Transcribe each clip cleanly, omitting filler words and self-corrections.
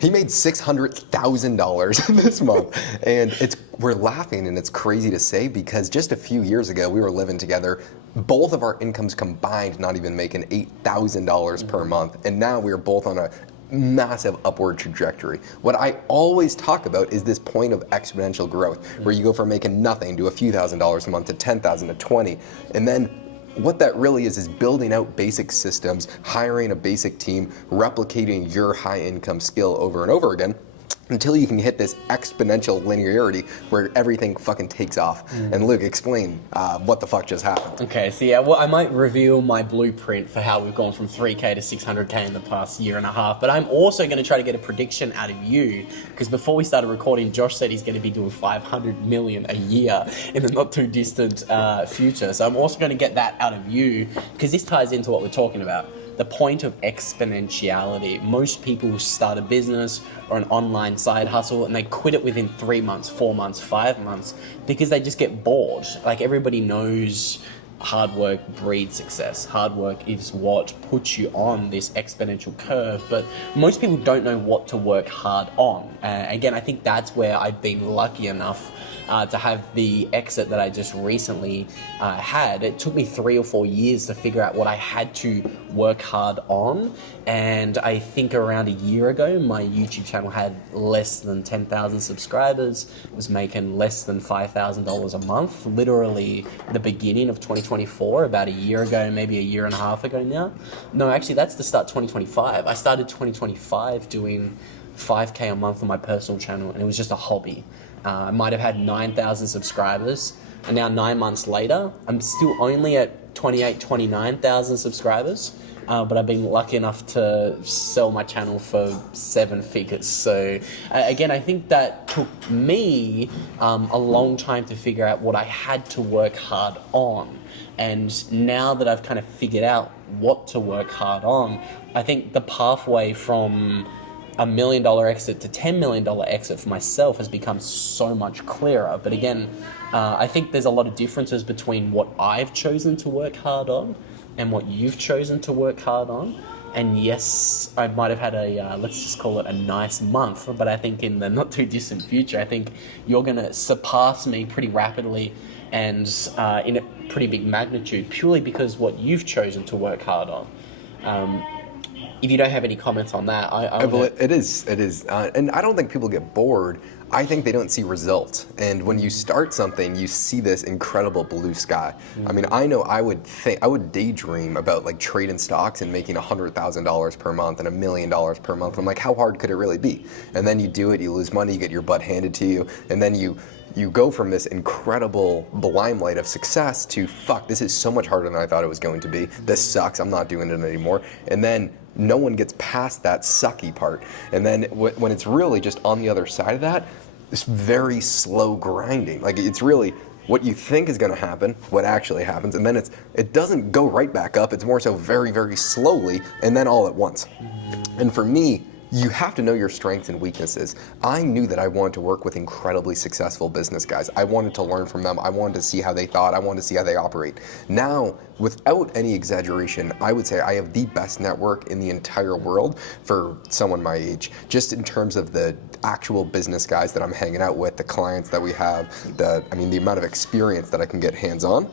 He made $600,000 this month, and we're laughing, and it's crazy to say because just a few years ago we were living together. Both of our incomes combined not even making $8,000 per month, and now we are both on a massive upward trajectory. What I always talk about is this point of exponential growth, where you go from making nothing to a few $1,000s a month to 10,000 to 20, and then what that really is building out basic systems, hiring a basic team, replicating your high income skill over and over again until you can hit this exponential linearity where everything fucking takes off. And Luke, explain what the fuck just happened. Okay, so yeah, well, I might reveal my blueprint for how we've gone from 3K to 600K in the past year and a half, but I'm also going to try to get a prediction out of you, because before we started recording, Josh said he's going to be doing 500 million a year in the not too distant future. So I'm also going to get that out of you, because this ties into what we're talking about. The point of exponentiality. Most people start a business or an online side hustle and they quit it within 3 months, 4 months, 5 months because they just get bored. Like, everybody knows hard work breeds success. Hard work is what puts you on this exponential curve, but most people don't know what to work hard on. Again, I think that's where I've been lucky enough to have the exit that I just recently had. It took me 3 or 4 years to figure out what I had to work hard on, and I think around a year ago my YouTube channel had less than 10,000 subscribers, was making less than $5,000 a month, literally the beginning of 2024, about a year ago, maybe a year and a half ago now. No, actually that's the start 2025. I started 2025 doing 5K a month on my personal channel, and it was just a hobby. I might have had 9,000 subscribers, and now 9 months later, I'm still only at 29,000 subscribers, but I've been lucky enough to sell my channel for 7 figures. So again, I think that took me a long time to figure out what I had to work hard on. And now that I've kind of figured out what to work hard on, I think the pathway from $1 million exit to $10 million exit for myself has become so much clearer. But again, I think there's a lot of differences between what I've chosen to work hard on and what you've chosen to work hard on. And yes, I might have had a, let's just call it a nice month, but I think in the not too distant future, I think you're going to surpass me pretty rapidly and in a pretty big magnitude, purely because what you've chosen to work hard on. If you don't have any comments on that, It is, and I don't think people get bored. I think they don't see results. And when you start something, you see this incredible blue sky. I mean, I know I would daydream about like trading stocks and making $100,000 per month and $1 million per month. I'm like, how hard could it really be? And then you do it, you lose money, you get your butt handed to you, and then you go from this incredible limelight of success to, fuck, this is so much harder than I thought it was going to be. This sucks, I'm not doing it anymore. And then no one gets past that sucky part. And then when it's really just on the other side of that, it's very slow grinding. Like, it's really what you think is going to happen, what actually happens, and then it doesn't go right back up. It's more so very, very slowly, and then all at once. And for me, you have to know your strengths and weaknesses. I knew that I wanted to work with incredibly successful business guys. I wanted to learn from them. I wanted to see how they thought. I wanted to see how they operate. Now, without any exaggeration, I would say I have the best network in the entire world for someone my age, just in terms of the actual business guys that I'm hanging out with, the clients that we have, the amount of experience that I can get hands-on.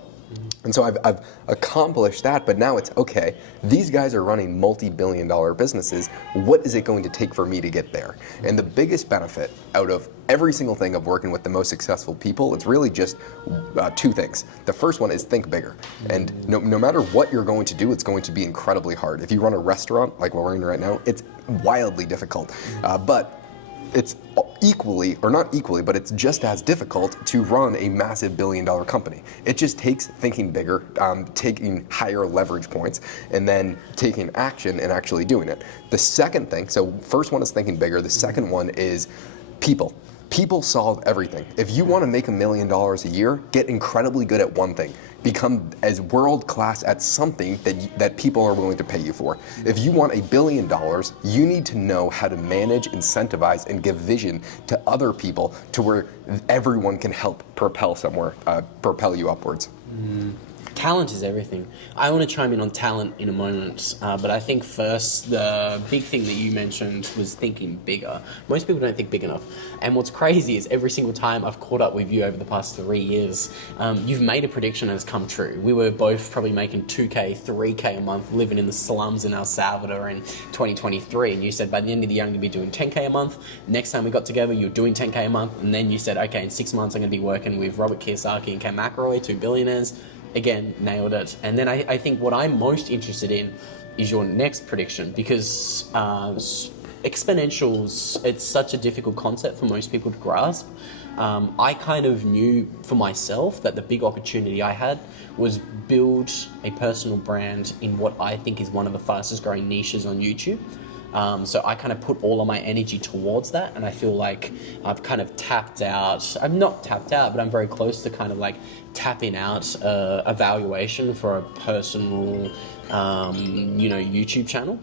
And so I've accomplished that, but now it's, okay, these guys are running multi-billion-dollar businesses. What is it going to take for me to get there? And the biggest benefit out of every single thing of working with the most successful people, it's really just 2 things. The first one is think bigger. And no matter what you're going to do, it's going to be incredibly hard. If you run a restaurant, like what we're in right now, it's wildly difficult. But it's equally, or not equally, but it's just as difficult to run a massive billion-dollar company. It just takes thinking bigger, taking higher leverage points, and then taking action and actually doing it. The second thing, so first one is thinking bigger, the second one is people. People solve everything. If you want to make $1 million a year, get incredibly good at one thing. Become as world-class at something that people are willing to pay you for. If you want $1 billion, you need to know how to manage, incentivize, and give vision to other people to where everyone can help propel you upwards. Talent is everything. I want to chime in on talent in a moment, but I think first the big thing that you mentioned was thinking bigger. Most people don't think big enough. And what's crazy is every single time I've caught up with you over the past 3 years, you've made a prediction and it's come true. We were both probably making 2K, 3K a month living in the slums in El Salvador in 2023. And you said by the end of the year I'm going to be doing 10K a month. Next time we got together, you were doing 10K a month. And then you said, okay, in 6 months I'm going to be working with Robert Kiyosaki and Ken McElroy, 2 billionaires. Again, nailed it. And then I think what I'm most interested in is your next prediction, because exponentials, it's such a difficult concept for most people to grasp. I kind of knew for myself that the big opportunity I had was build a personal brand in what I think is one of the fastest growing niches on YouTube. So I kind of put all of my energy towards that, and I feel like I've kind of tapped out. I'm not tapped out, but I'm very close to kind of like tapping out a valuation for a personal, YouTube channel.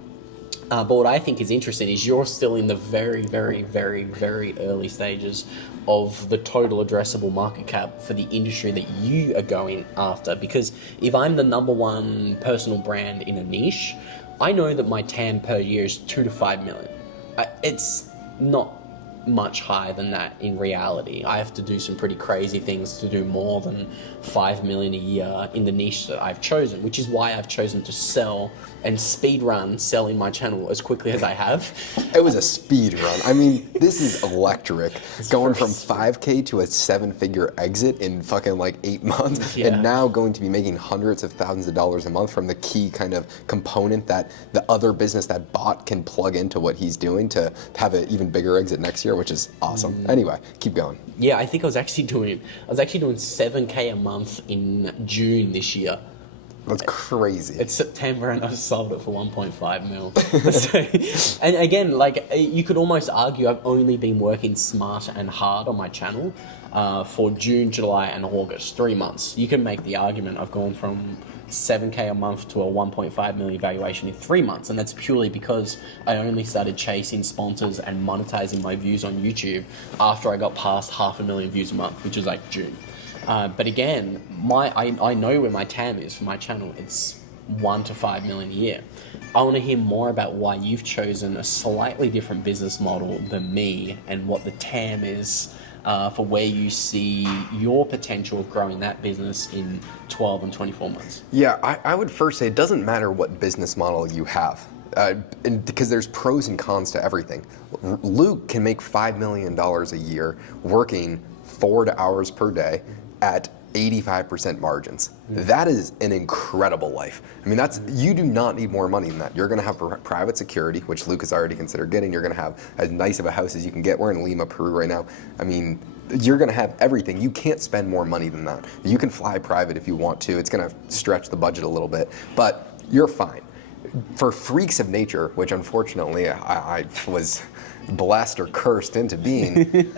But what I think is interesting is you're still in the very, very, very, very early stages of the total addressable market cap for the industry that you are going after. Because if I'm the number one personal brand in a niche, I know that my TAM per year is 2 to 5 million. It's not much higher than that in reality. I have to do some pretty crazy things to do more than 5 million a year in the niche that I've chosen, which is why I've chosen to sell and speed run selling my channel as quickly as I have. It was a speed run. I mean, this is electric. Going from 5K to a 7-figure exit in fucking like 8 months, Yeah. and now going to be making hundreds of thousands of dollars a month from the key kind of component that the other business, that bot, can plug into what he's doing to have an even bigger exit next year, which is awesome. Anyway, keep going. Yeah, I think I was actually doing 7K a month in June this year. That's crazy. It's September and I've sold it for 1.5 mil. So, and again, like you could almost argue I've only been working smart and hard on my channel for June, July and August, 3 months. You can make the argument I've gone from 7K a month to a 1.5 million valuation in 3 months, and that's purely because I only started chasing sponsors and monetizing my views on YouTube after I got past 500,000 views a month, which is like June. But again, I know where my TAM is for my channel. It's 1 to 5 million a year. I want to hear more about why you've chosen a slightly different business model than me, and what the TAM is for where you see your potential of growing that business in 12 and 24 months. Yeah, I would first say it doesn't matter what business model you have. And because there's pros and cons to everything. Luke can make $5 million a year working 4 hours per day at 85% margins. That is an incredible life. I mean, you do not need more money than that. You're gonna have private security, which Luke has already considered getting. You're gonna have as nice of a house as you can get. We're in Lima, Peru right now. I mean, you're gonna have everything. You can't spend more money than that. You can fly private if you want to. It's gonna stretch the budget a little bit, but you're fine. For freaks of nature, which unfortunately I was blessed or cursed into being,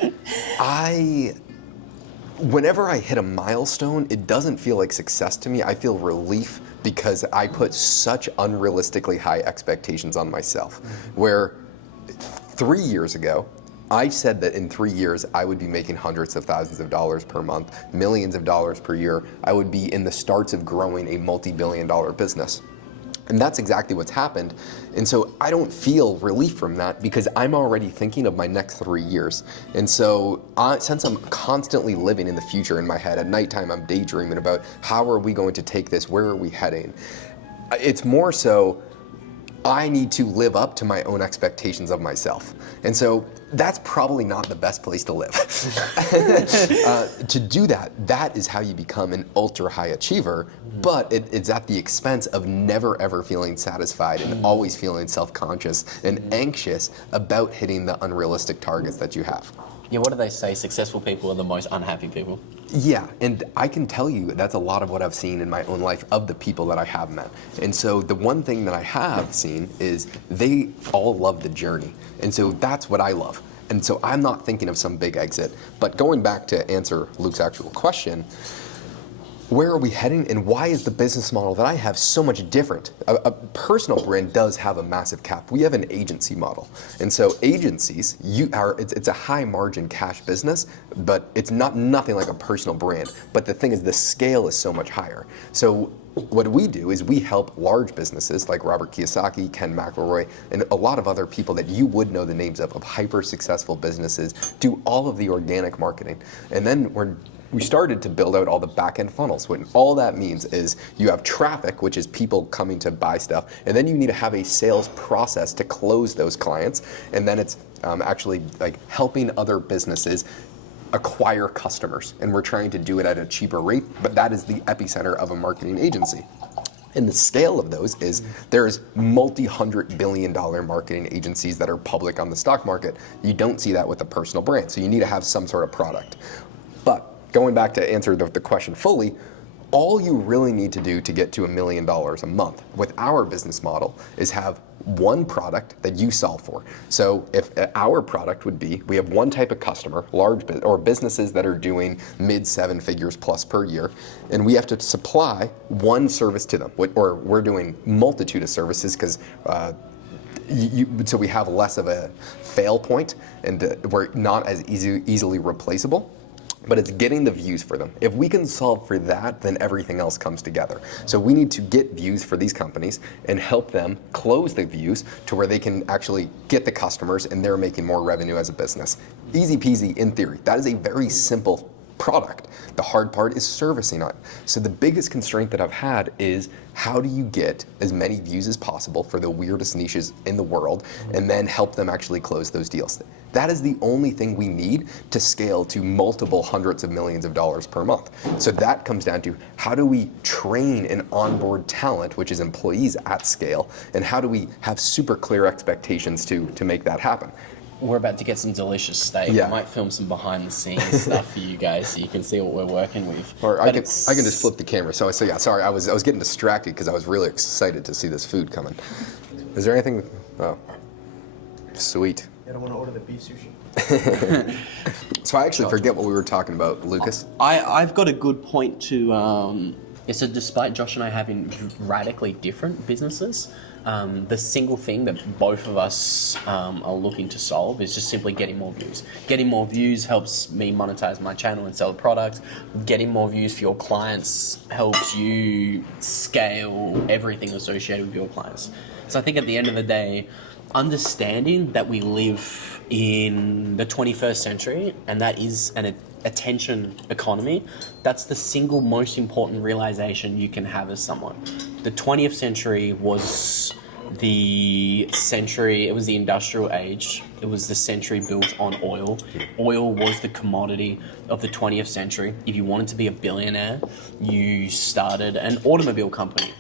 whenever I hit a milestone, it doesn't feel like success to me. I feel relief because I put such unrealistically high expectations on myself. Where 3 years ago, I said that in 3 years I would be making hundreds of thousands of dollars per month, millions of dollars per year. I would be in the starts of growing a multi-billion-dollar business. And that's exactly what's happened. And so I don't feel relief from that because I'm already thinking of my next 3 years. And so since I'm constantly living in the future in my head, at nighttime I'm daydreaming about how are we going to take this, where are we heading? It's more so I need to live up to my own expectations of myself. And so that's probably not the best place to live. To do that, that is how you become an ultra high achiever, but it's at the expense of never ever feeling satisfied and always feeling self-conscious and anxious about hitting the unrealistic targets that you have. Yeah, what do they say? Successful people are the most unhappy people. Yeah, and I can tell you that's a lot of what I've seen in my own life of the people that I have met. And so the one thing that I have seen is they all love the journey. And so that's what I love. And so I'm not thinking of some big exit. But going back to answer Luke's actual question, where are we heading, and why is the business model that I have so much different? A personal brand does have a massive cap. We have an agency model, and so agencies, it's a high margin cash business, but it's nothing like a personal brand. But the thing is, the scale is so much higher. So what we do is we help large businesses like Robert Kiyosaki, Ken McElroy, and a lot of other people that you would know the names of hyper successful businesses do all of the organic marketing, and then we started to build out all the back-end funnels. What all that means is you have traffic, which is people coming to buy stuff, and then you need to have a sales process to close those clients, and then it's actually like helping other businesses acquire customers, and we're trying to do it at a cheaper rate, but that is the epicenter of a marketing agency. And the scale of those is there's multi-$100 billion marketing agencies that are public on the stock market. You don't see that with a personal brand, so you need to have some sort of product. But going back to answer the question fully, all you really need to do to get to $1 million a month with our business model is have one product that you solve for. So if our product would be, we have one type of customer, or businesses that are doing mid 7 figures plus per year, and we have to supply one service to them, or we're doing multitude of services because so we have less of a fail point, and we're not as easily replaceable. But it's getting the views for them. If we can solve for that, then everything else comes together. So we need to get views for these companies and help them close the views to where they can actually get the customers and they're making more revenue as a business. Easy peasy in theory. That is a very simple product. The hard part is servicing it. So the biggest constraint that I've had is how do you get as many views as possible for the weirdest niches in the world and then help them actually close those deals. That is the only thing we need to scale to multiple hundreds of millions of dollars per month. So that comes down to how do we train and onboard talent, which is employees at scale, and how do we have super clear expectations to make that happen. We're about to get some delicious steak. Yeah. I might film some behind the scenes stuff for you guys so you can see what we're working with. Or I can just flip the camera. So yeah, sorry, I was getting distracted because I was really excited to see this food coming. Is there anything? Oh, sweet. I don't want to order the beef sushi. So I actually forget what we were talking about, Lucas. I've got a good point to. So despite Josh and I having radically different businesses, the single thing that both of us are looking to solve is just simply getting more views. Getting more views helps me monetize my channel and sell a product. Getting more views for your clients helps you scale everything associated with your clients. So I think at the end of the day, understanding that we live in the 21st century and that is an attention economy, that's the single most important realization you can have as someone. The 20th century was the century, it was the industrial age, it was the century built on oil. Oil was the commodity of the 20th century. If you wanted to be a billionaire, you started an automobile company.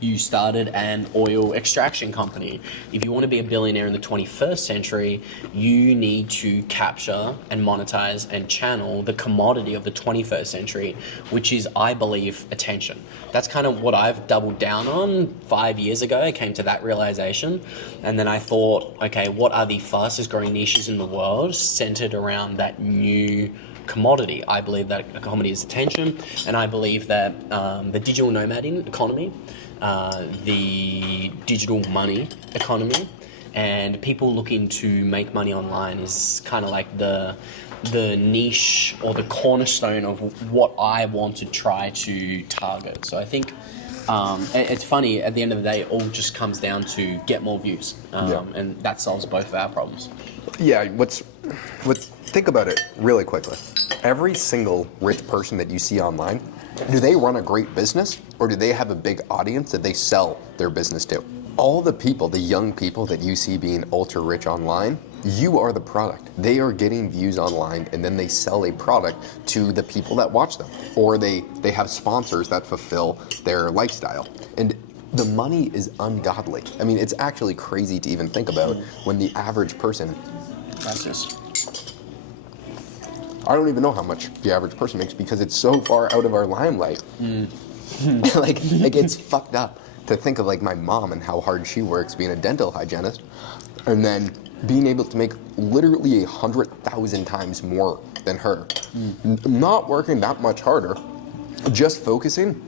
You started an oil extraction company. If you want to be a billionaire in the 21st century, you need to capture and monetize and channel the commodity of the 21st century, which is, I believe, attention. That's kind of what I've doubled down on 5 years ago. I came to that realization. And then I thought, okay, what are the fastest growing niches in the world centered around that new commodity? I believe that a commodity is attention, and I believe that the digital nomading economy, the digital money economy, and people looking to make money online is kind of like the niche or the cornerstone of what I want to try to target. So I think it's funny, at the end of the day, it all just comes down to get more views, and that solves both of our problems. Yeah, think about it really quickly. Every single rich person that you see online, do they run a great business or do they have a big audience that they sell their business to? All the people, the young people that you see being ultra rich online, you are the product. They are getting views online and then they sell a product to the people that watch them. Or they have sponsors that fulfill their lifestyle. And the money is ungodly. I mean, it's actually crazy to even think about when the average person... That's just... I don't even know how much the average person makes because it's so far out of our limelight. like it's fucked up to think of like my mom and how hard she works being a dental hygienist, and then being able to make literally 100,000 times more than her, not working that much harder, just focusing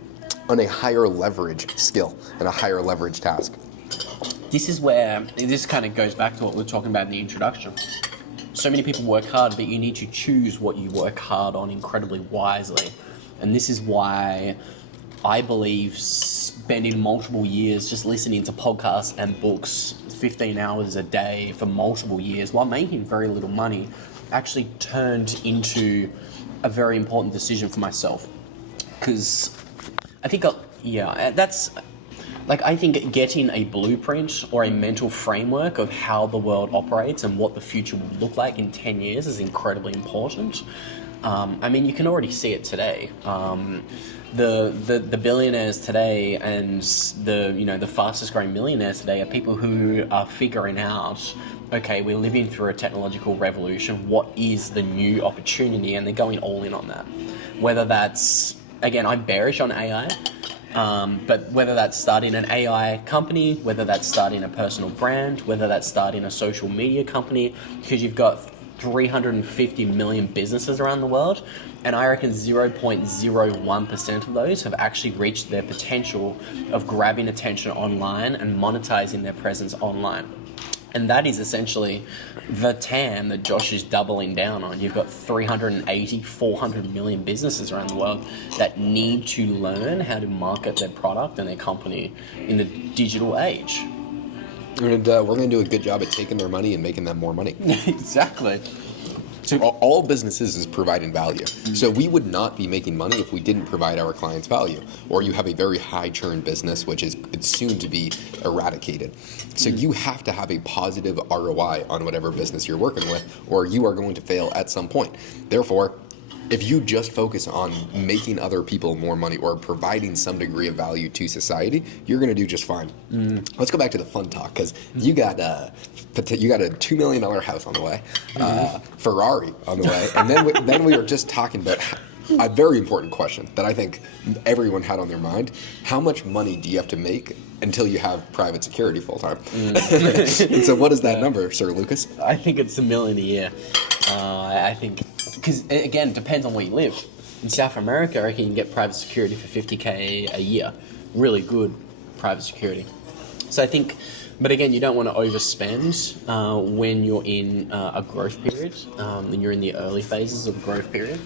on a higher leverage skill and a higher leverage task. This is where this kind of goes back to what we were talking about in the introduction. So many people work hard, but you need to choose what you work hard on incredibly wisely. And this is why I believe spending multiple years just listening to podcasts and books, 15 hours a day for multiple years while making very little money, actually turned into a very important decision for myself. Because I think, I think getting a blueprint or a mental framework of how the world operates and what the future will look like in 10 years is incredibly important. I mean, you can already see it today. The billionaires today and the fastest growing millionaires today are people who are figuring out, okay, we're living through a technological revolution. What is the new opportunity? And they're going all in on that. Whether that's, again, I'm bearish on AI. But whether that's starting an AI company, whether that's starting a personal brand, whether that's starting a social media company, because you've got 350 million businesses around the world, and I reckon 0.01% of those have actually reached their potential of grabbing attention online and monetizing their presence online. And that is essentially the TAM that Josh is doubling down on. You've got 380, 400 million businesses around the world that need to learn how to market their product and their company in the digital age. And we're going to do a good job at taking their money and making them more money. Exactly. So all businesses is providing value. So we would not be making money if we didn't provide our clients value. Or you have a very high churn business, which is soon to be eradicated. So you have to have a positive ROI on whatever business you're working with, or you are going to fail at some point. Therefore, if you just focus on making other people more money or providing some degree of value to society, you're going to do just fine. Let's go back to the fun talk, because you got a $2 million house on the way, Ferrari on the way, and then we were just talking about a very important question that I think everyone had on their mind. How much money do you have to make until you have private security full time? And so what is that number, Sir Lucas? I think it's $1 million a year. I think, because again, it depends on where you live. In South America, I reckon you can get private security for $50K a year. Really good private security. So I think, but again, you don't want to overspend when you're in a growth period, and you're in the early phases of a growth period.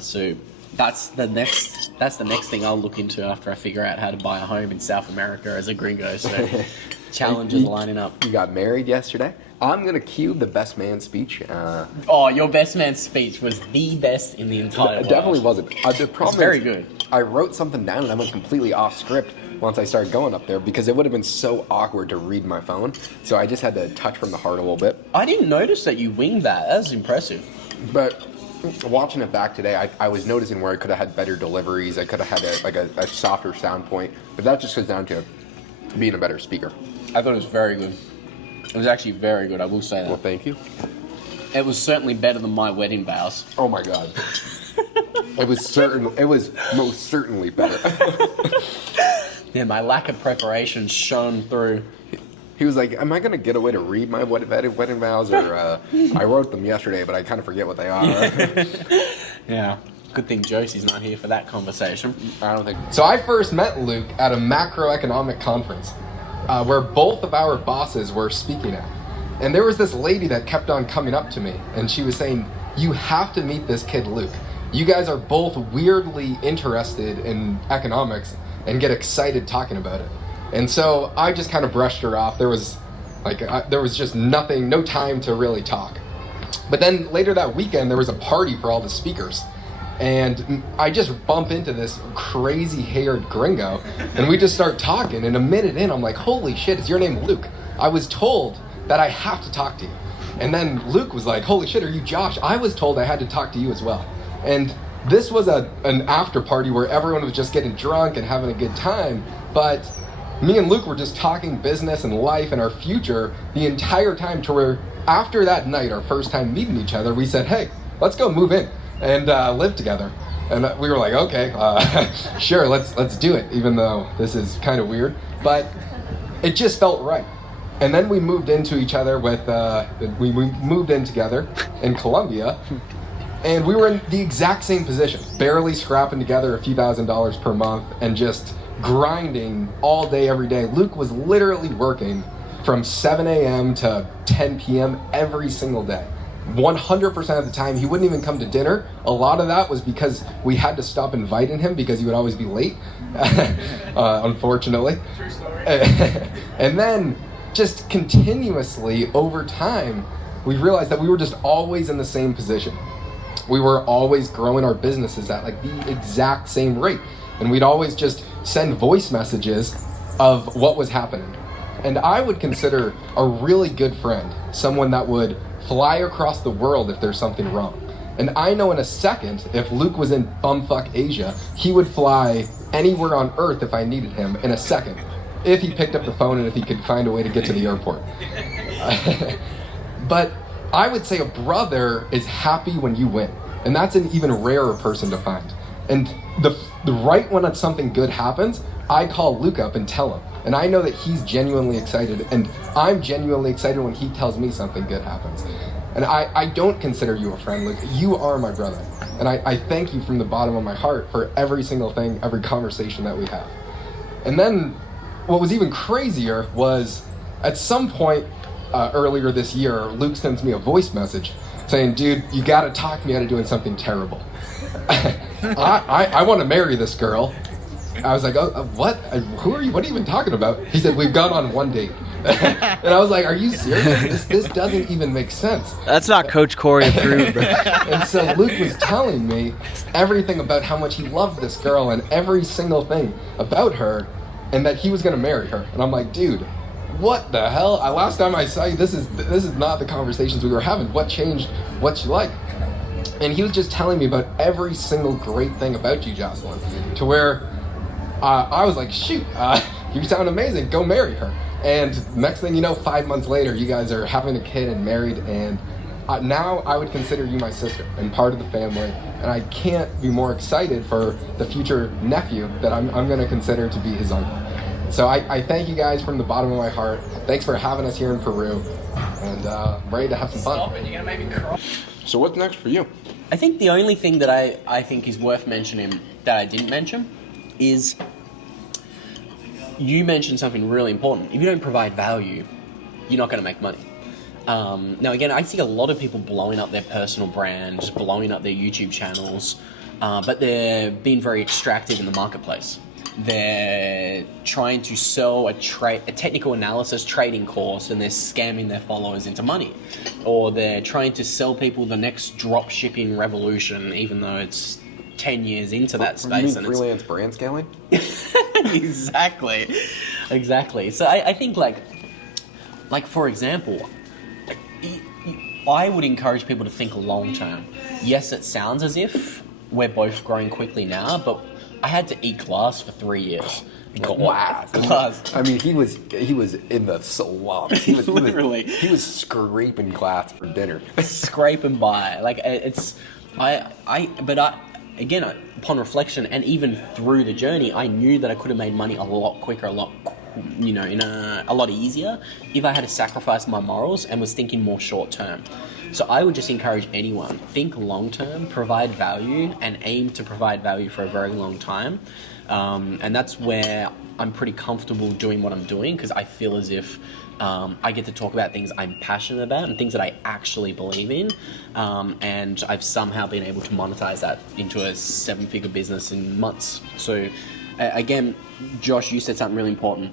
So that's the next thing I'll look into after I figure out how to buy a home in South America as a gringo. So challenges lining up. You got married yesterday. I'm going to cue the best man speech. Your best man speech was the best in the entire world. It definitely wasn't. The problem It's very is, good. I wrote something down and I went completely off script once I started going up there, because it would have been so awkward to read my phone. So I just had to touch from the heart a little bit. I didn't notice that you winged that. That was impressive. But watching it back today, I was noticing where I could have had better deliveries. I could have had a softer sound point. But that just goes down to being a better speaker. I thought it was very good. It was actually very good, I will say that. Well, thank you. It was certainly better than my wedding vows. Oh my God. It was most certainly better. Yeah, my lack of preparation shone through. He was like, am I going to get away to read my wedding vows? Or I wrote them yesterday, but I kind of forget what they are. Yeah. Good thing Josie's not here for that conversation. I don't think. So I first met Luke at a macroeconomic conference where both of our bosses were speaking at. And there was this lady that kept on coming up to me, and she was saying, you have to meet this kid, Luke. You guys are both weirdly interested in economics and get excited talking about it. And so I just kind of brushed her off. There was just nothing, no time to really talk. But then later that weekend, there was a party for all the speakers. And I just bump into this crazy-haired gringo, and we just start talking. And a minute in, I'm like, holy shit, is your name Luke? I was told that I have to talk to you. And then Luke was like, holy shit, are you Josh? I was told I had to talk to you as well. And this was an after party where everyone was just getting drunk and having a good time. But me and Luke were just talking business and life and our future the entire time, to where after that night, our first time meeting each other, we said, hey, let's go move in and live together. And we were like, okay, sure, let's do it, even though this is kind of weird. But it just felt right. And then we moved into each other we moved in together in Colombia. And we were in the exact same position, barely scrapping together a few $1,000s per month and just grinding all day, every day. Luke was literally working from 7 a.m. to 10 p.m. every single day. 100% of the time, he wouldn't even come to dinner. A lot of that was because we had to stop inviting him because he would always be late, unfortunately. True story. And then just continuously over time, we realized that we were just always in the same position. We were always growing our businesses at like the exact same rate. And we'd always just send voice messages of what was happening. And I would consider a really good friend someone that would fly across the world if there's something wrong. And I know in a second, if Luke was in bumfuck Asia, he would fly anywhere on earth if I needed him in a second. If he picked up the phone and if he could find a way to get to the airport. But I would say a brother is happy when you win. And that's an even rarer person to find. And the right when something good happens, I call Luke up and tell him. And I know that he's genuinely excited, and I'm genuinely excited when he tells me something good happens. And I don't consider you a friend, Luke. You are my brother. And I thank you from the bottom of my heart for every single thing, every conversation that we have. And then what was even crazier was at some point earlier this year, Luke sends me a voice message saying, dude, you gotta talk me out of doing something terrible. I want to marry this girl. I was like, oh, what? Who are you? What are you even talking about? He said, we've gone on one date. And I was like, are you serious? This doesn't even make sense. That's not Coach Corey approved, bro. And so Luke was telling me everything about how much he loved this girl and every single thing about her, and that he was going to marry her. And I'm like, dude, what the hell? Last time I saw you, this is not the conversations we were having. What changed? What's you like? And he was just telling me about every single great thing about you, Jocelyn, to where I was like, shoot, you sound amazing. Go marry her. And next thing you know, 5 months later, you guys are having a kid and married, and now I would consider you my sister and part of the family. And I can't be more excited for the future nephew that I'm going to consider to be his uncle. So I thank you guys from the bottom of my heart. Thanks for having us here in Peru, and I'm ready to have some fun. Stop it, you're gonna make me cry. So what's next for you? I think the only thing that I think is worth mentioning that I didn't mention is you mentioned something really important. If you don't provide value, you're not going to make money. Now, again, I see a lot of people blowing up their personal brand, blowing up their YouTube channels, but they're being very extractive in the marketplace. They're trying to sell a technical analysis trading course, and they're scamming their followers into money. Or they're trying to sell people the next drop shipping revolution, even though it's 10 years into that space. You mean and freelance brand scaling? Exactly. So I think like for example, I would encourage people to think long term. Yes, it sounds as if we're both growing quickly now, but I had to eat glass for 3 years. Glass. I mean, he was in the slums. He was Literally. He was scraping glass for dinner. Scrape and buy. Like it's, again, upon reflection and even through the journey, I knew that I could have made money a lot quicker, a lot easier if I had to sacrifice my morals and was thinking more short term. So I would just encourage anyone, think long term, provide value, and aim to provide value for a very long time. And that's where I'm pretty comfortable doing what I'm doing, because I feel as if I get to talk about things I'm passionate about and things that I actually believe in. And I've somehow been able to monetize that into a 7-figure business in months. So again, Josh, you said something really important.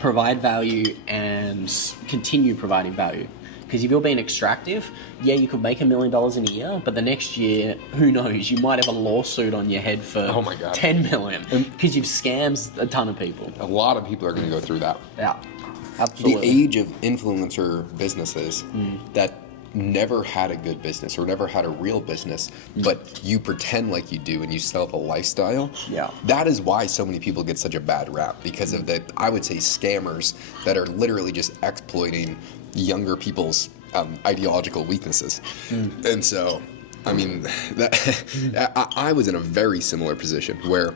Provide value and continue providing value. Because if you're being extractive, yeah, you could make $1 million in a year, but the next year, who knows? You might have a lawsuit on your head for $10 million because you've scammed a ton of people. A lot of people are going to go through that. Yeah, absolutely. The age of influencer businesses that never had a good business or never had a real business, but you pretend like you do and you sell the lifestyle. Yeah. That is why so many people get such a bad rap, because of the, I would say, scammers that are literally just exploiting younger people's ideological weaknesses. And so, I mean, I was in a very similar position where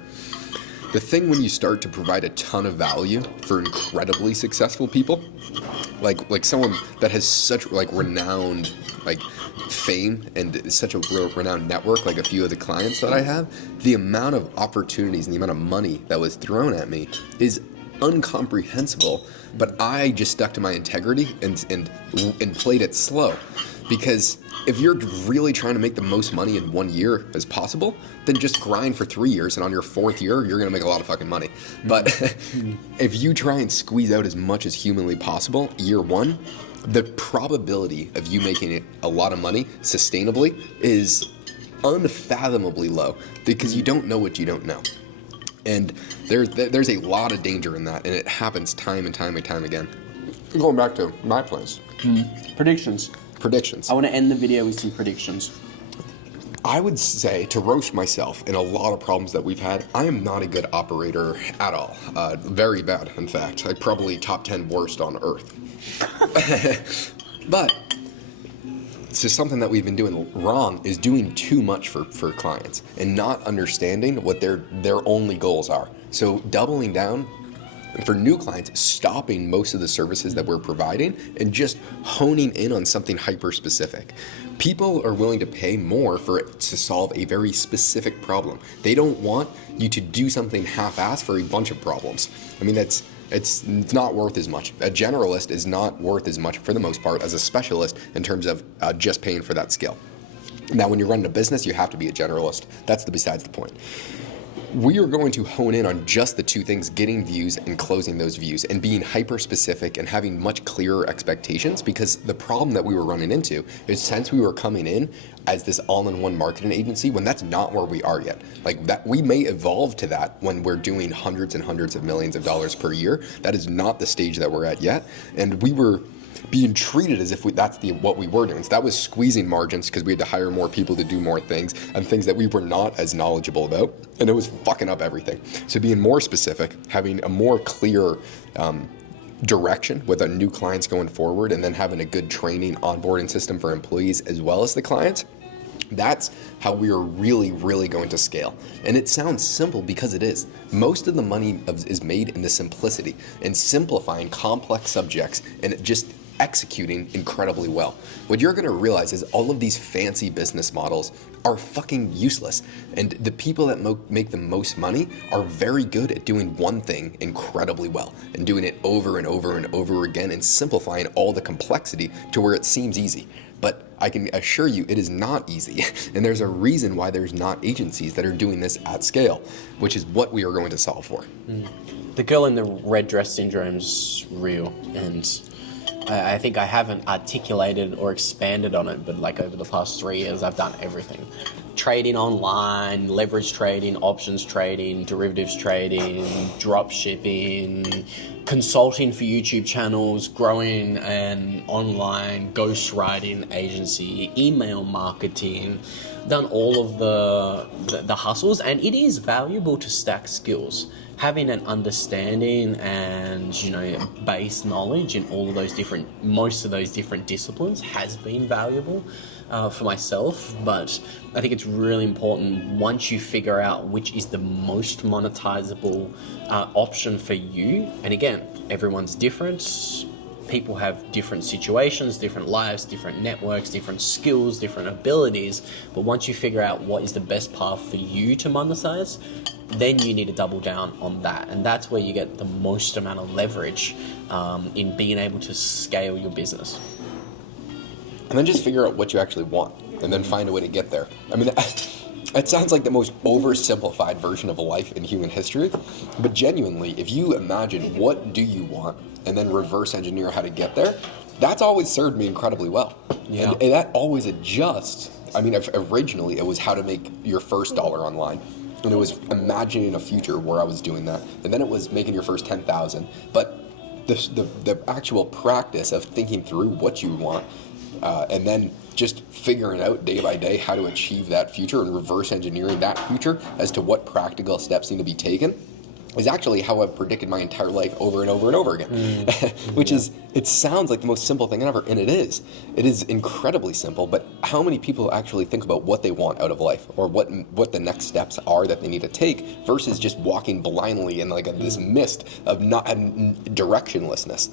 the thing when you start to provide a ton of value for incredibly successful people, like someone that has such like renowned like fame and such a renowned network, like a few of the clients that I have, the amount of opportunities and the amount of money that was thrown at me is incomprehensible. But I just stuck to my integrity and played it slow, because if you're really trying to make the most money in 1 year as possible, then just grind for 3 years, and on your 4th year, you're gonna make a lot of fucking money. But if you try and squeeze out as much as humanly possible year 1, the probability of you making a lot of money sustainably is unfathomably low, because you don't know what you don't know. And there's a lot of danger in that, and it happens time and time again. Going back to my place. Predictions. Predictions. I want to end the video with some predictions. I would say, to roast myself in a lot of problems that we've had, I am not a good operator at all. Very bad, in fact. Like probably top 10 worst on earth. But so something that we've been doing wrong is doing too much for clients and not understanding what their only goals are. So doubling down for new clients, stopping most of the services that we're providing and just honing in on something hyper specific. People are willing to pay more for it to solve a very specific problem. They don't want you to do something half-assed for a bunch of problems. I mean, it's not worth as much. A generalist is not worth as much for the most part as a specialist in terms of just paying for that skill. Now, when you're running a business, you have to be a generalist. That's besides the point. We are going to hone in on just the two things: getting views and closing those views, and being hyper specific and having much clearer expectations, because the problem that we were running into is, since we were coming in as this all-in-one marketing agency, when that's not where we are yet. Like that, we may evolve to that when we're doing hundreds and hundreds of millions of dollars per year. That is not the stage that we're at yet. And we were being treated as if what we were doing. So that was squeezing margins because we had to hire more people to do more things, and things that we were not as knowledgeable about, and it was fucking up everything. So being more specific, having a more clear direction with our new clients going forward, and then having a good training onboarding system for employees as well as the clients, that's how we are really, really going to scale. And it sounds simple because it is. Most of the money is made in the simplicity and simplifying complex subjects and just executing incredibly well. What you're gonna realize is all of these fancy business models are fucking useless. And the people that make the most money are very good at doing one thing incredibly well and doing it over and over and over again and simplifying all the complexity to where it seems easy. But I can assure you it is not easy. And there's a reason why there's not agencies that are doing this at scale, which is what we are going to solve for. The girl in the red dress syndrome's real, and I think I haven't articulated or expanded on it, but like over the past 3 years, I've done everything. Trading online, leverage trading, options trading, derivatives trading, drop shipping, consulting for YouTube channels, growing an online ghostwriting agency, email marketing, done all of the hustles, and it is valuable to stack skills. Having an understanding and, base knowledge in most of those different disciplines has been valuable for myself. But I think it's really important, once you figure out which is the most monetizable option for you. And again, everyone's different. People have different situations, different lives, different networks, different skills, different abilities. But once you figure out what is the best path for you to monetize, then you need to double down on that. And that's where you get the most amount of leverage in being able to scale your business. And then just figure out what you actually want, and then find a way to get there. I mean, it sounds like the most oversimplified version of life in human history, but genuinely, if you imagine what do you want, and then reverse engineer how to get there, that's always served me incredibly well. Yeah. And that always adjusts. I mean, originally it was how to make your first dollar online. And it was imagining a future where I was doing that. And then it was making your first 10,000. But the actual practice of thinking through what you want, and then just figuring out day by day how to achieve that future and reverse engineering that future as to what practical steps need to be taken, is actually how I've predicted my entire life over and over and over again. Which is, it sounds like the most simple thing ever, and it is. It is incredibly simple, but how many people actually think about what they want out of life, or what the next steps are that they need to take, versus just walking blindly in like this mist of directionlessness.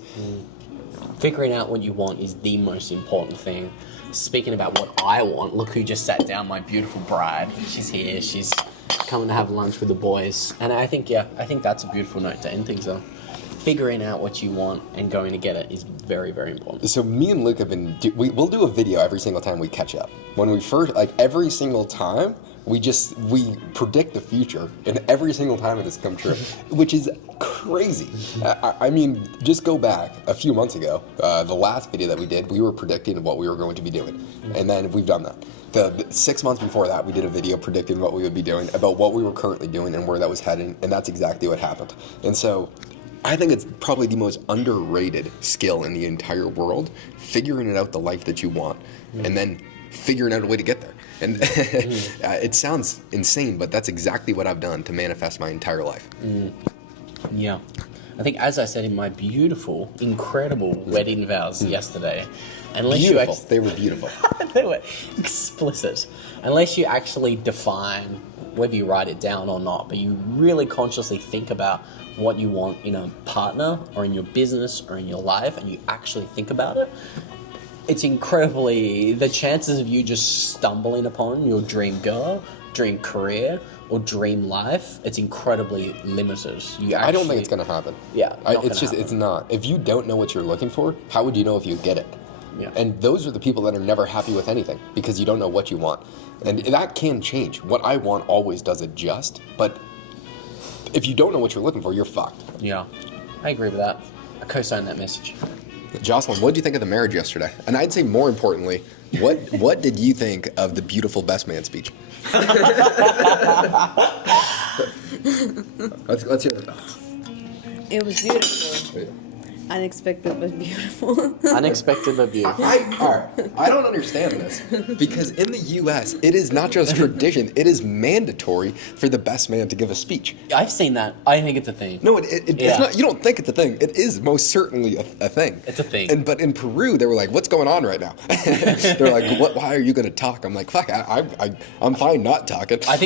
Figuring out what you want is the most important thing. Speaking about what I want, look who just sat down, my beautiful bride. She's here, she's coming to have lunch with the boys. And I think that's a beautiful note to end things on. Figuring out what you want and going to get it is very, very important. So me and Luke have been, we'll do a video every single time we catch up. When we first, like every single time, we predict the future, and every single time it has come true, which is crazy. I mean, just go back a few months ago, the last video that we did, we were predicting what we were going to be doing, and then we've done that. The 6 months before that, we did a video predicting what we would be doing, about what we were currently doing and where that was heading, and that's exactly what happened. And so, I think it's probably the most underrated skill in the entire world, figuring it out the life that you want, and then figuring out a way to get there. And it sounds insane, but that's exactly what I've done to manifest my entire life. Yeah. I think, as I said in my beautiful, incredible wedding vows yesterday, unless Beautiful. They were beautiful. they were explicit. Unless you actually define whether you write it down or not, but you really consciously think about what you want in a partner or in your business or in your life, and you actually think about it, it's incredibly, the chances of you just stumbling upon your dream girl, dream career, or dream life, it's incredibly limited. I don't think it's going to happen. Yeah. It's not. If you don't know what you're looking for, how would you know if you get it? Yeah. And those are the people that are never happy with anything, because you don't know what you want. And that can change. What I want always does adjust, but if you don't know what you're looking for, you're fucked. Yeah. I agree with that. I co-sign that message. Jocelyn, what did you think of the marriage yesterday? And I'd say more importantly, what did you think of the beautiful best man speech? Let's hear the thoughts. It was beautiful. Unexpected but beautiful. Unexpected but beautiful. I don't understand this, because in the U.S., it is not just tradition, it is mandatory for the best man to give a speech. I've seen that. I think it's a thing. No, it's not. You don't think it's a thing. It is most certainly a thing. It's a thing. But in Peru, they were like, "What's going on right now?" They're like, "Why are you going to talk?" I'm like, "Fuck, I'm fine not talking." I think